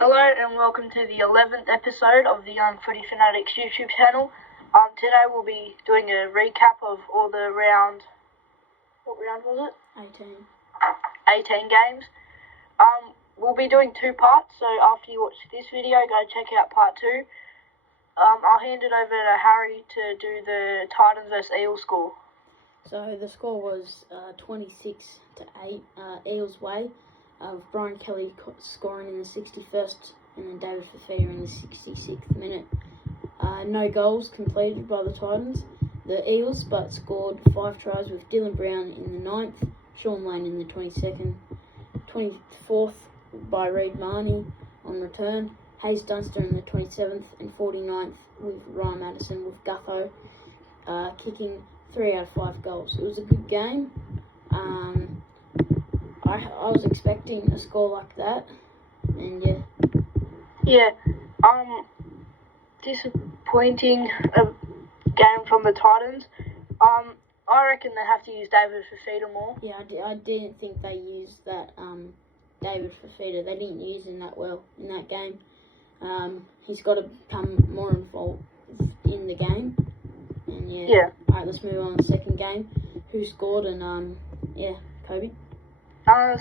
Hello and welcome to the 11th episode of the Young Footy Fanatics YouTube channel. Today we'll be doing a recap of all the what round was it? 18 games. We'll be doing two parts, so after you watch this video, go check out part 2. I'll hand it over to Harry to do the Titans vs Eels score. So the score was 26-8 Eels way, of Brian Kelly scoring in the 61st and then David Fifita in the 66th minute. No goals completed by the Titans, the Eels, but scored 5 tries with Dylan Brown in the 9th, Sean Lane in the 22nd, 24th by Reid Marnie on return, Hayes Dunster in the 27th and 49th with Ryan Madison with Gutho kicking 3 out of 5 goals. It was a good game. I was expecting a score like that, and disappointing game from the Titans. I reckon they have to use David Fifita more. Yeah, I didn't think they used that David Fifita. They didn't use him that well in that game. He's got to become more involved in the game. And Alright, let's move on to the second game. Who scored and Kobe?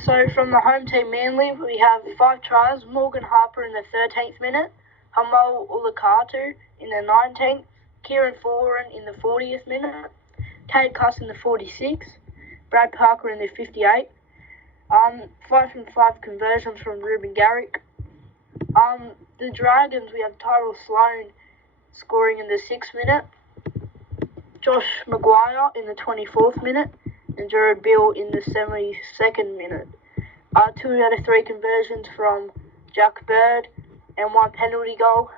So from the home team Manly, we have 5 tries. Morgan Harper in the 13th minute, Hamal Ulukatu in the 19th, Kieran Foran in the 40th minute, Cade Cuss in the 46th, Brad Parker in the 58th. 5 from 5 conversions from Ruben Garrick. The Dragons, we have Tyrell Sloan scoring in the 6th minute, Josh Maguire in the 24th minute, and Jared Bill in the 72nd minute. 2 out of 3 conversions from Jack Bird and 1 penalty goal.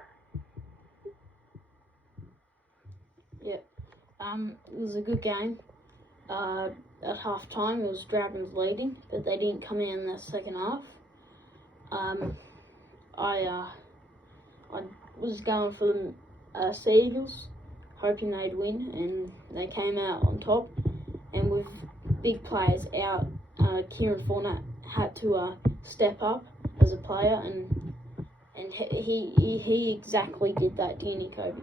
It was a good game. At half time, it was Dragons leading, but they didn't come in the second half. I was going for the Sea Eagles, hoping they'd win, and they came out on top. And with big players out, Kieran Foran had to step up as a player, and he exactly did that, didn't he, Kobe?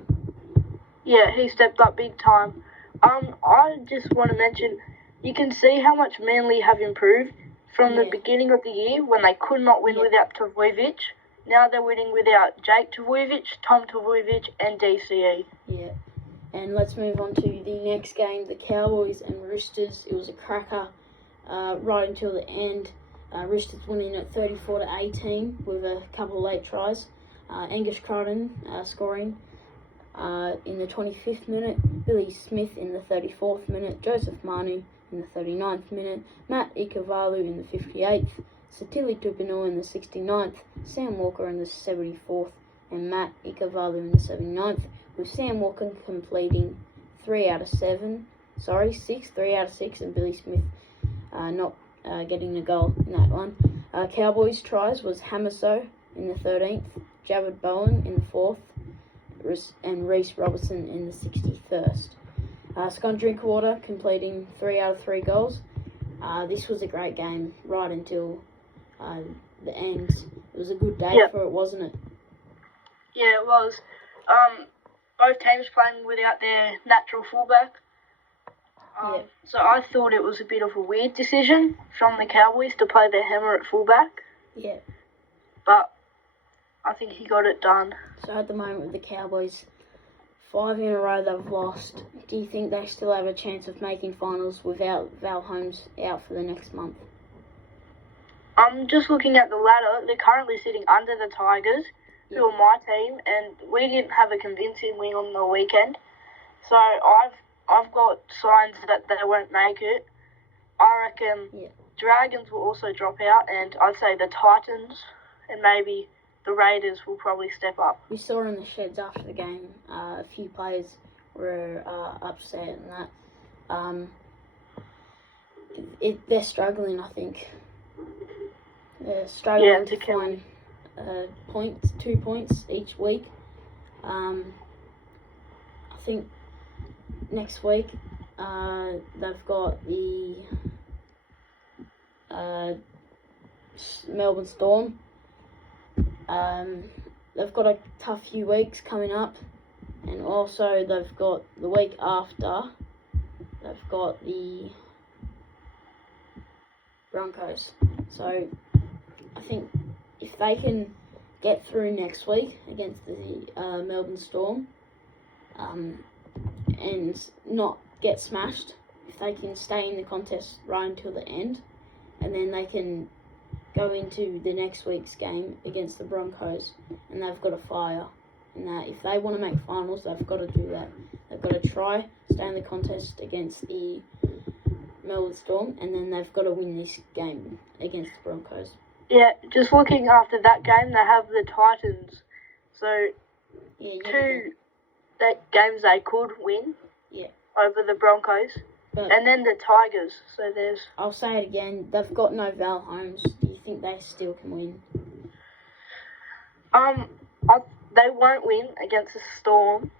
Yeah, he stepped up big time. I just want to mention, you can see how much Manly have improved from the beginning of the year when they could not win without Tavojevic. Now they're winning without Jake Tavojevic, Tom Tavojevic, and DCE. Yeah. And let's move on to the next game, the Cowboys and Roosters. It was a cracker right until the end. Roosters winning at 34-18 with a couple of late tries. Angus Crichton scoring in the 25th minute, Billy Smith in the 34th minute, Joseph Manu in the 39th minute, Matt Ikuvalu in the 58th, Satili Tupouniua in the 69th, Sam Walker in the 74th, and Matt Ikuvalu in the 79th, with Sam Walker completing 3 out of 6, and Billy Smith not getting a goal in that one. Cowboys tries was Hamiso in the 13th, Javid Bowen in the 4th, and Reece Robertson in the 61st. Scott Drinkwater completing 3 out of 3 goals. This was a great game right until the end. It was a good day for it, wasn't it? Yeah, it was. Both teams playing without their natural fullback. So I thought it was a bit of a weird decision from the Cowboys to play their hammer at fullback. Yeah. But I think he got it done. So at the moment with the Cowboys, 5 in a row they've lost. Do you think they still have a chance of making finals without Val Holmes out for the next month? I'm just looking at the ladder. They're currently sitting under the Tigers, who are my team, and we didn't have a convincing win on the weekend. So I've got signs that they won't make it. I reckon Dragons will also drop out, and I'd say the Titans and maybe the Raiders will probably step up. We saw in the sheds after the game, a few players were upset and that. They're struggling, I think. They're struggling to find 2 points each week. I think next week they've got the Melbourne Storm They've got a tough few weeks coming up, and also they've got the week after, they've got the Broncos. So I think if they can get through next week against the Melbourne Storm and not get smashed, if they can stay in the contest right until the end, and then they can go into the next week's game against the Broncos, and they've got to fire. And that if they want to make finals, they've got to do that. They've got to try, stay in the contest against the Melbourne Storm, and then they've got to win this game against the Broncos. Yeah, just looking after that game, they have the Titans. So, two games they could win over the Broncos. But and then the Tigers. So there's... I'll say it again, they've got no Val Holmes. Do you think they still can win? They won't win against the Storm.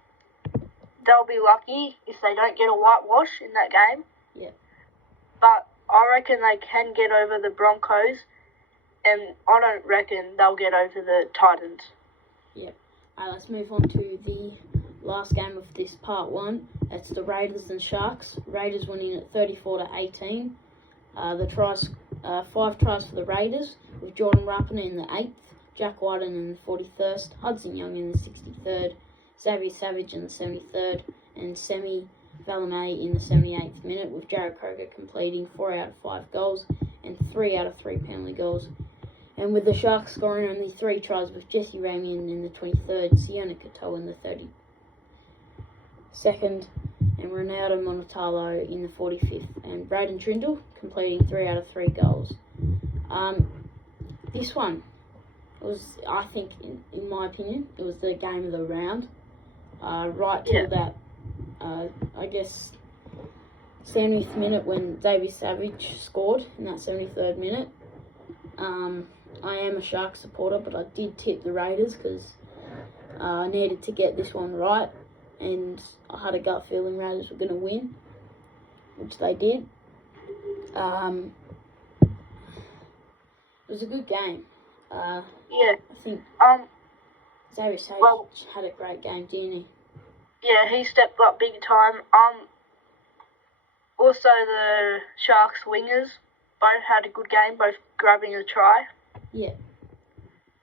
They'll be lucky if they don't get a whitewash in that game. Yeah. But I reckon they can get over the Broncos, and I don't reckon they'll get over the Titans. Yeah. Let's move on to the last game of this part one. It's the Raiders and Sharks. Raiders winning at 34-18. The tries, 5 tries for the Raiders, with Jordan Rapana in the 8th, Jack Whiten in the 41st, Hudson Young in the 63rd, Xavier Savage in the 73rd, and Semi Valanay in the 78th minute, with Jared Kroger completing 4 out of 5 goals and 3 out of 3 penalty goals. And with the Sharks scoring only 3 tries, with Jesse Ramian in the 23rd, Siona Katoa in the 32nd, and Ronaldo Montalvo in the 45th, and Braden Trindle completing 3 out of 3 goals. This one was, I think, in my opinion, it was the game of the round. Right till that, I guess, 70th minute when Xavier Savage scored in that 73rd minute. I am a Sharks supporter, but I did tip the Raiders because I needed to get this one right, and I had a gut feeling Raiders were going to win, which they did. It was a good game. I think Xavier Savage had a great game, didn't he? Yeah, he stepped up big time. Also the Sharks wingers both had a good game, both grabbing a try. Yeah.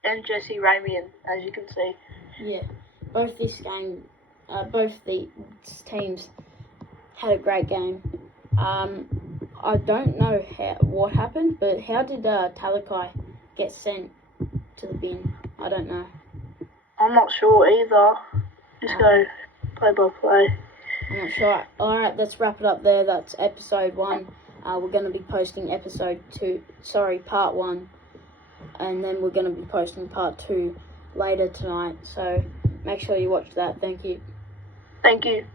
And Jesse Ramian, as you can see. Yeah. Both the teams had a great game. I don't know what happened, but how did Talakai get sent to the bin? I don't know. I'm not sure either. Just go play by play. I'm not sure. Alright, let's wrap it up there. That's episode 1. We're going to be posting part 1. And then we're going to be posting part 2 later tonight. So make sure you watch that. Thank you. Thank you.